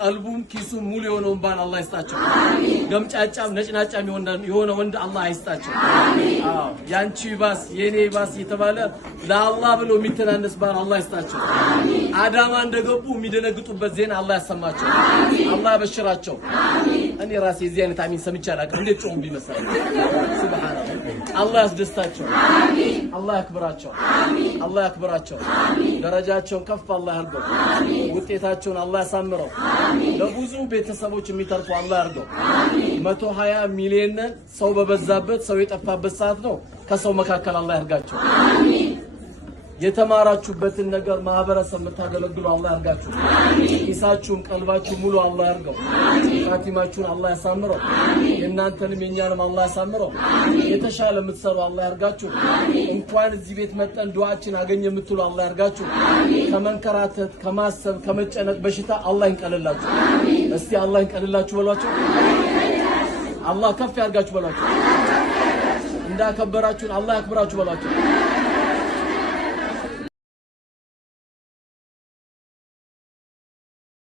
ቀልቡም ኪሱም ሙሉ የሆነውን ባል አላህ ይስጣቸው። ገምጫጫም ነጭናጫም የሆነ ወንድ አላህ ይስጣቸው። አዎ ያንቺ ባስ የኔ ባስ የተባለ ለአላህ ብሎ የሚተናነስ ባል አላህ ይስጣቸው። አዳማ እንደገቡ የሚደነግጡበት ዜና አላህ ያሰማቸው። አላህ ያበሽራቸው። እኔ ራሴ እዚህ አይነት አሚን ሰምቼ አላውቅም። እንዴት ጾም ቢመሰል ሱብሃንአላህ። አላህ ያስደስታቸው። አላህ ያክብራቸው። አላህ ያክብራቸው። ደረጃቸውን ከፍ አላህ ያርገው። ውጤታቸውን አላህ ያሳምረው። ለብዙ ቤተሰቦች የሚተርፉ አላህ ያርገው። 120 ሚሊዮን ሰው በበዛበት ሰው የጠፋበት ሰዓት ነው። ከሰው መካከል አላህ ያርጋቸው። የተማራችሁበትን ነገር ማህበረሰብ የምታገለግሉ አላህ ያርጋችሁ። ኪሳችሁም ቀልባችሁ ሙሉ አላህ ያርገው። ኻቲማችሁን አላህ ያሳምረው። የእናንተንም የኛንም አላህ ያሳምረው። የተሻለ የምትሰሩ አላህ ያርጋችሁ። እንኳን እዚህ ቤት መጠን ዱዓችን አገኘ የምትሉ አላህ ያርጋችሁ። ከመንከራተት ከማሰብ ከመጨነቅ በሽታ አላህ ይንቀልላችሁ። እስቲ አላህ ይንቀልላችሁ በሏቸው። አላህ ከፍ ያርጋችሁ በሏቸው። እንዳከበራችሁን አላህ ያክብራችሁ በሏቸው።